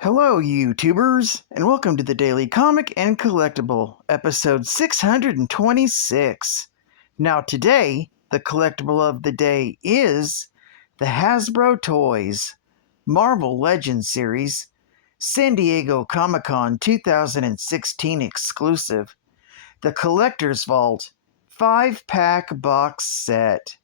Hello, YouTubers, and welcome to the Daily Comic and Collectible, episode 626. Now today, the collectible of the day is the Hasbro Toys Marvel Legends series, San Diego Comic-Con 2016 exclusive, the Collector's Vault 5-pack box set.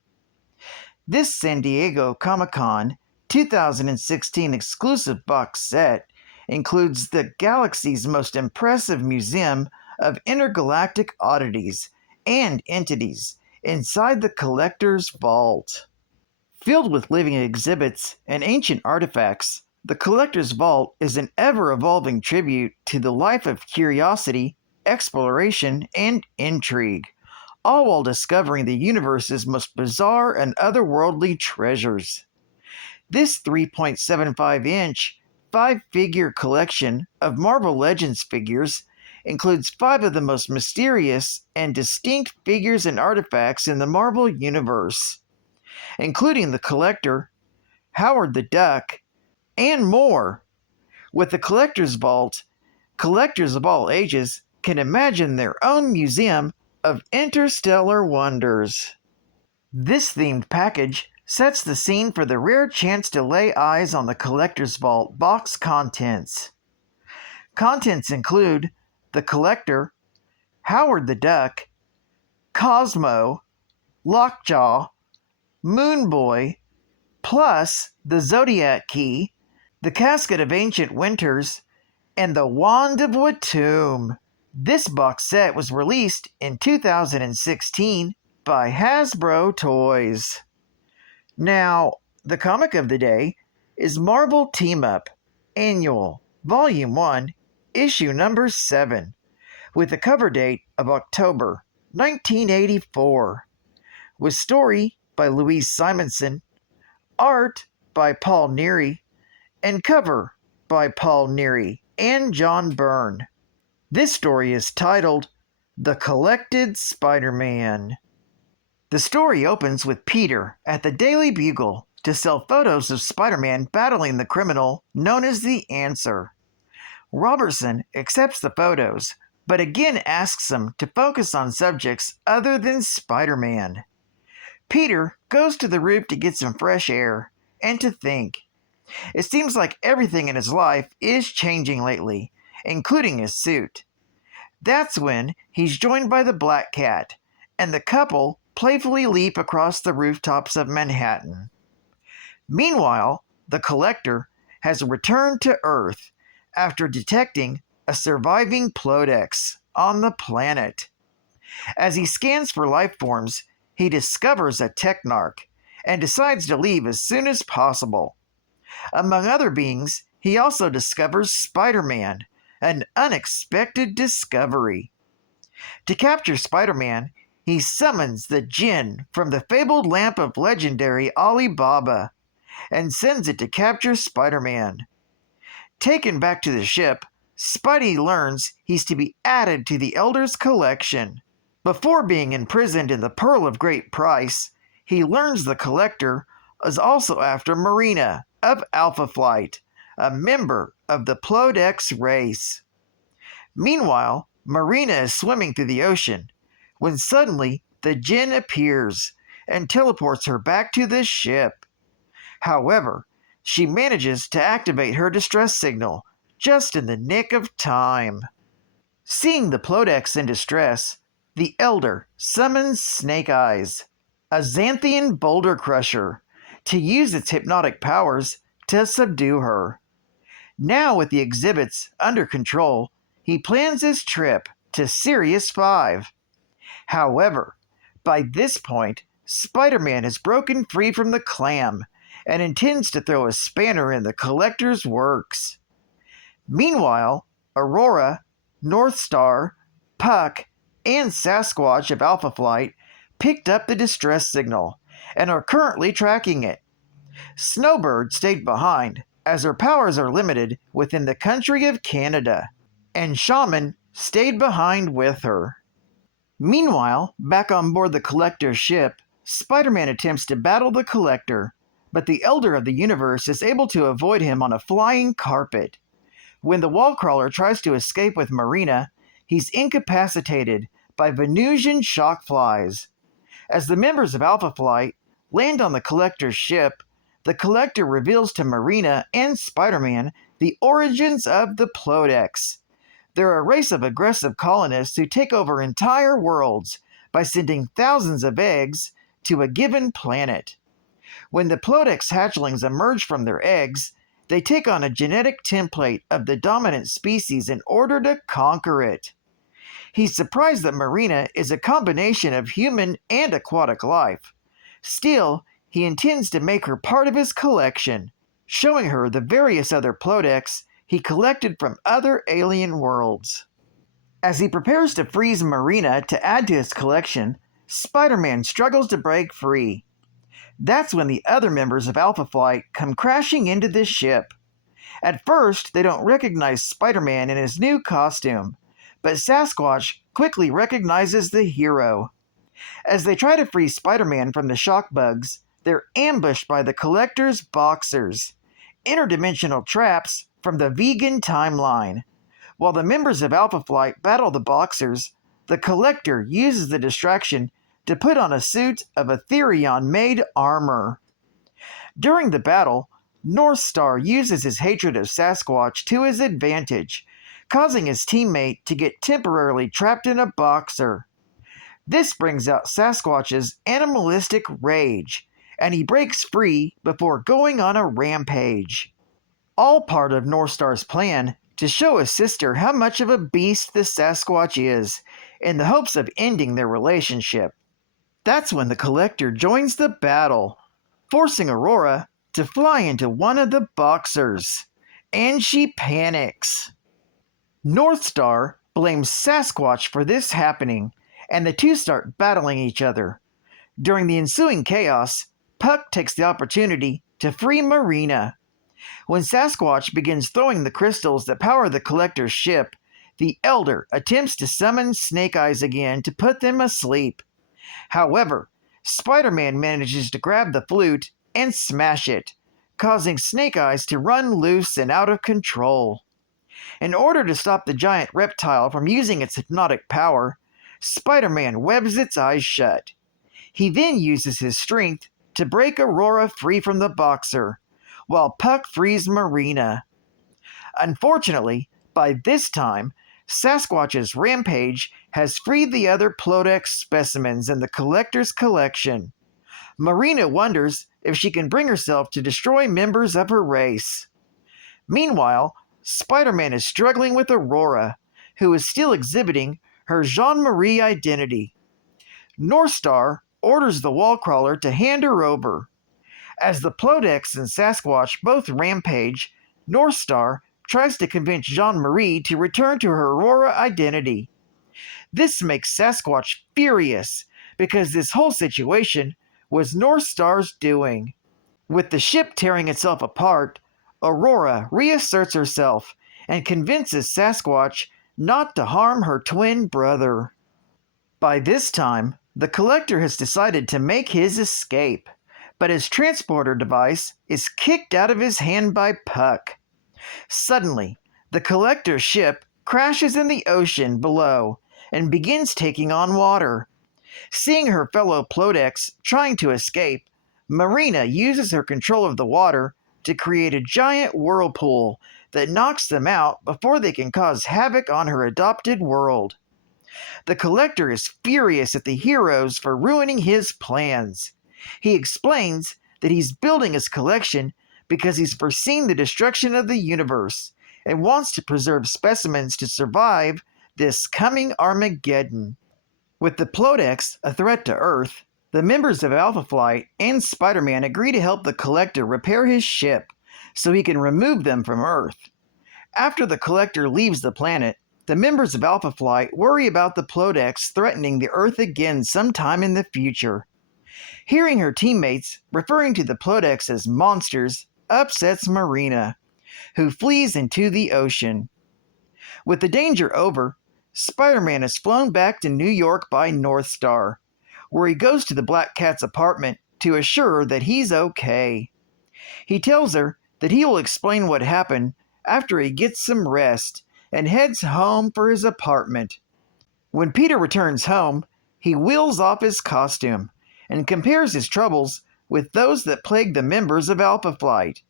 This San Diego Comic-Con 2016 exclusive box set includes the galaxy's most impressive museum of intergalactic oddities and entities inside the collector's vault. Filled with living exhibits and ancient artifacts, the collector's vault is an ever-evolving tribute to the life of curiosity, exploration, and intrigue, all while discovering the universe's most bizarre and otherworldly treasures. This 3.75-inch, 5-figure collection of Marvel Legends figures includes 5 of the most mysterious and distinct figures and artifacts in the Marvel Universe, including the Collector, Howard the Duck, and more. With the Collector's Vault, collectors of all ages can imagine their own museum of interstellar wonders. This themed package sets the scene for the rare chance to lay eyes on the Collector's Vault box contents. Contents include the Collector, Howard the Duck, Cosmo, Lockjaw, Moon Boy, plus the Zodiac Key, the Casket of Ancient Winters, and the Wand of Watum. This box set was released in 2016 by Hasbro Toys. Now, the comic of the day is Marvel Team Up Annual Volume 1, Issue Number 7, with a cover date of October 1984, with story by Louise Simonson, art by Paul Neary, and cover by Paul Neary and John Byrne. This story is titled The Collected Spider-Man. The story opens with Peter at the Daily Bugle to sell photos of Spider-Man battling the criminal known as the Answer. Robertson accepts the photos, but again asks him to focus on subjects other than Spider-Man. Peter goes to the roof to get some fresh air and to think. It seems like everything in his life is changing lately, including his suit. That's when he's joined by the Black Cat, and the couple playfully leap across the rooftops of Manhattan. Meanwhile, the Collector has returned to Earth after detecting a surviving Plodex on the planet. As he scans for life forms, he discovers a Technarch and decides to leave as soon as possible. Among other beings, he also discovers Spider-Man, an unexpected discovery. To capture Spider-Man, he summons the Jinn from the fabled lamp of legendary Ali Baba and sends it to capture Spider-Man. Taken back to the ship, Spidey learns he's to be added to the Elder's collection. Before being imprisoned in the Pearl of Great Price, he learns the Collector is also after Marina of Alpha Flight, a member of the Plodex race. Meanwhile, Marina is swimming through the ocean when suddenly the Jinn appears and teleports her back to the ship. However, she manages to activate her distress signal just in the nick of time. Seeing the Plodex in distress, the Elder summons Snake Eyes, a Xanthian boulder crusher, to use its hypnotic powers to subdue her. Now with the exhibits under control, he plans his trip to Sirius 5. However, by this point, Spider-Man has broken free from the clam and intends to throw a spanner in the Collector's works. Meanwhile, Aurora, Northstar, Puck, and Sasquatch of Alpha Flight picked up the distress signal and are currently tracking it. Snowbird stayed behind, as her powers are limited within the country of Canada, and Shaman stayed behind with her. Meanwhile, back on board the Collector's ship, Spider-Man attempts to battle the Collector, but the Elder of the Universe is able to avoid him on a flying carpet. When the wall crawler tries to escape with Marina, he's incapacitated by Venusian shock flies. As the members of Alpha Flight land on the Collector's ship, the Collector reveals to Marina and Spider-Man the origins of the Plodex. They're a race of aggressive colonists who take over entire worlds by sending thousands of eggs to a given planet. When the Plodex hatchlings emerge from their eggs, they take on a genetic template of the dominant species in order to conquer it. He's surprised that Marina is a combination of human and aquatic life. Still, he intends to make her part of his collection, showing her the various other Plodex he collected from other alien worlds. As he prepares to freeze Marina to add to his collection, Spider-Man struggles to break free. That's when the other members of Alpha Flight come crashing into the ship. At first, they don't recognize Spider-Man in his new costume, but Sasquatch quickly recognizes the hero. As they try to free Spider-Man from the shock bugs, they're ambushed by the Collector's boxers, interdimensional traps from the vegan timeline. While the members of Alpha Flight battle the boxers, the Collector uses the distraction to put on a suit of Etherion-made armor. During the battle, North Star uses his hatred of Sasquatch to his advantage, causing his teammate to get temporarily trapped in a boxer. This brings out Sasquatch's animalistic rage, and he breaks free before going on a rampage. All part of North Star's plan to show his sister how much of a beast the Sasquatch is, in the hopes of ending their relationship. That's when the Collector joins the battle, forcing Aurora to fly into one of the boxers, and she panics. North Star blames Sasquatch for this happening, and the two start battling each other. During the ensuing chaos, Puck takes the opportunity to free Marina. When Sasquatch begins throwing the crystals that power the Collector's ship, the Elder attempts to summon Snake Eyes again to put them asleep. However, Spider-Man manages to grab the flute and smash it, causing Snake Eyes to run loose and out of control. In order to stop the giant reptile from using its hypnotic power, Spider-Man webs its eyes shut. He then uses his strength to break Aurora free from the boxer, while Puck frees Marina. Unfortunately, by this time, Sasquatch's rampage has freed the other Plodex specimens in the Collector's collection. Marina wonders if she can bring herself to destroy members of her race. Meanwhile, Spider-Man is struggling with Aurora, who is still exhibiting her Jean-Marie identity. North Star orders the wall crawler to hand her over. As the Plodex and Sasquatch both rampage, North Star tries to convince Jean-Marie to return to her Aurora identity. This makes Sasquatch furious because this whole situation was North Star's doing. With the ship tearing itself apart, Aurora reasserts herself and convinces Sasquatch not to harm her twin brother. By this time, the Collector has decided to make his escape, but his transporter device is kicked out of his hand by Puck. Suddenly, the Collector's ship crashes in the ocean below and begins taking on water. Seeing her fellow Plodex trying to escape, Marina uses her control of the water to create a giant whirlpool that knocks them out before they can cause havoc on her adopted world. The Collector is furious at the heroes for ruining his plans. He explains that he's building his collection because he's foreseen the destruction of the universe and wants to preserve specimens to survive this coming Armageddon. With the Plodex a threat to Earth, the members of Alpha Flight and Spider-Man agree to help the Collector repair his ship so he can remove them from Earth. After the Collector leaves the planet, the members of Alpha Flight worry about the Plodex threatening the Earth again sometime in the future. Hearing her teammates referring to the Plodex as monsters upsets Marina, who flees into the ocean. With the danger over, Spider-Man is flown back to New York by North Star, where he goes to the Black Cat's apartment to assure her that he's okay. He tells her that he will explain what happened after he gets some rest and heads home for his apartment. When Peter returns home, he wheels off his costume and compares his troubles with those that plague the members of Alpha Flight.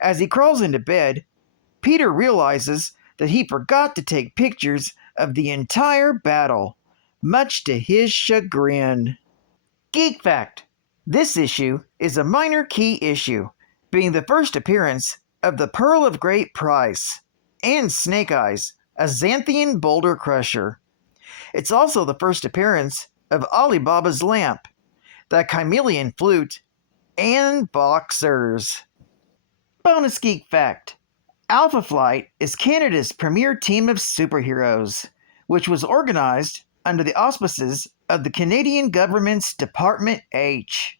As he crawls into bed, Peter realizes that he forgot to take pictures of the entire battle, much to his chagrin. Geek Fact: this issue is a minor key issue, being the first appearance of the Pearl of Great Price and Snake Eyes, a Xanthian boulder crusher. It's also the first appearance of Alibaba's lamp, the chameleon flute, and boxers. Bonus Geek Fact: Alpha Flight is Canada's premier team of superheroes, which was organized under the auspices of the Canadian government's Department H.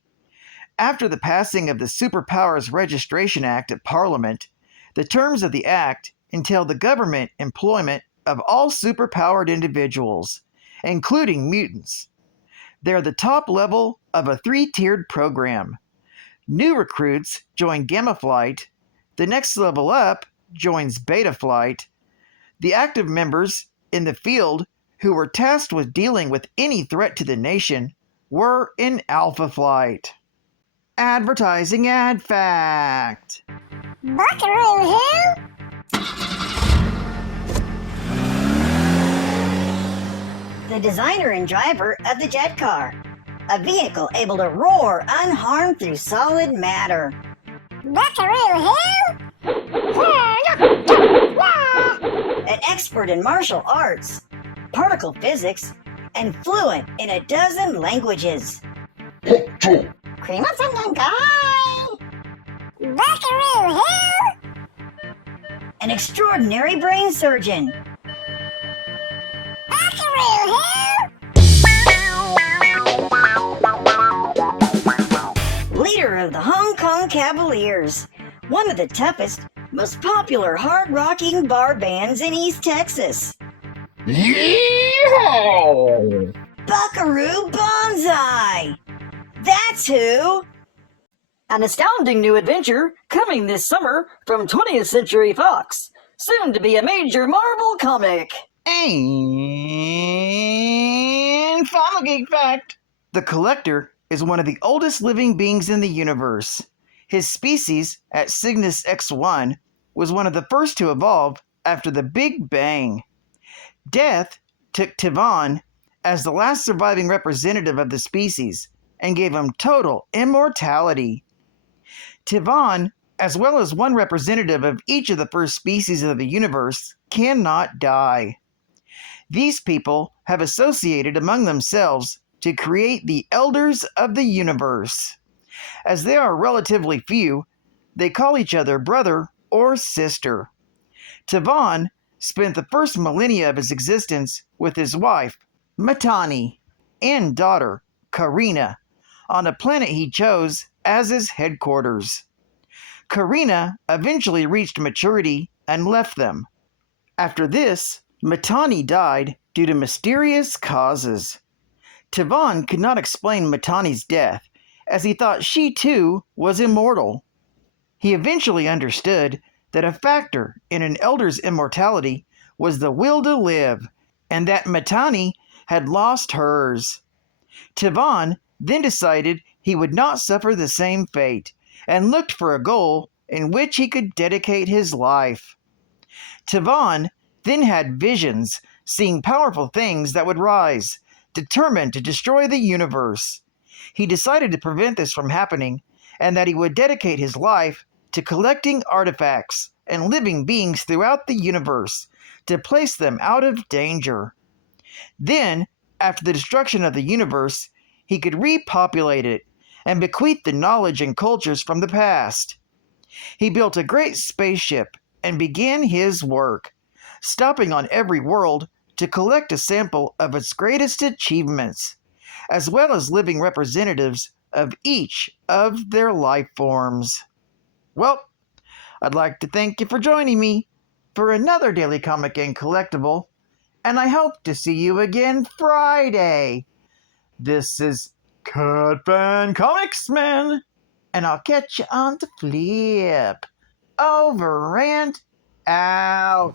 After the passing of the Superpowers Registration Act at Parliament, the terms of the act entail the government employment of all superpowered individuals, including mutants. They're the top level of a 3-tiered program. New recruits join Gamma Flight. The next level up joins Beta Flight. The active members in the field who were tasked with dealing with any threat to the nation were in Alpha Flight. Advertising Ad Fact: Buckaroo who? The designer and driver of the jet car, a vehicle able to roar unharmed through solid matter. Buckaroo who? An expert in martial arts, particle physics, and fluent in a dozen languages. Cream of some guy. Buckaroo who? An extraordinary brain surgeon. Buckaroo who? Leader of the Hong Kong Cavaliers, one of the toughest, most popular hard-rocking bar bands in East Texas. Yeehaw! Buckaroo Banzai! That's who! An astounding new adventure coming this summer from 20th Century Fox, soon to be a major Marvel comic. And final Geek Fact: the Collector is one of the oldest living beings in the universe. His species, at Cygnus X1, was one of the first to evolve after the Big Bang. Death took Tivan as the last surviving representative of the species and gave him total immortality. Tivan, as well as one representative of each of the first species of the universe, cannot die. These people have associated among themselves to create the Elders of the Universe. As they are relatively few, they call each other brother or sister. Tivan spent the first millennia of his existence with his wife, Matani, and daughter, Karina, on a planet he chose as his headquarters. Karina eventually reached maturity and left them. After this, Matani died due to mysterious causes. Tivan could not explain Matani's death, as he thought she too was immortal. He eventually understood that a factor in an elder's immortality was the will to live, and that Matani had lost hers. Tivan then decided he would not suffer the same fate, and looked for a goal in which he could dedicate his life. Tivan then had visions, seeing powerful things that would rise, determined to destroy the universe. He decided to prevent this from happening, and that he would dedicate his life to collecting artifacts and living beings throughout the universe to place them out of danger. Then, after the destruction of the universe, he could repopulate it and bequeath the knowledge and cultures from the past. He built a great spaceship and began his work, stopping on every world to collect a sample of its greatest achievements, as well as living representatives of each of their life forms. Well, I'd like to thank you for joining me for another Daily Comic and Collectible, and I hope to see you again Friday. This is Cut Fan Comics Man, and I'll catch you on the flip. Over and out.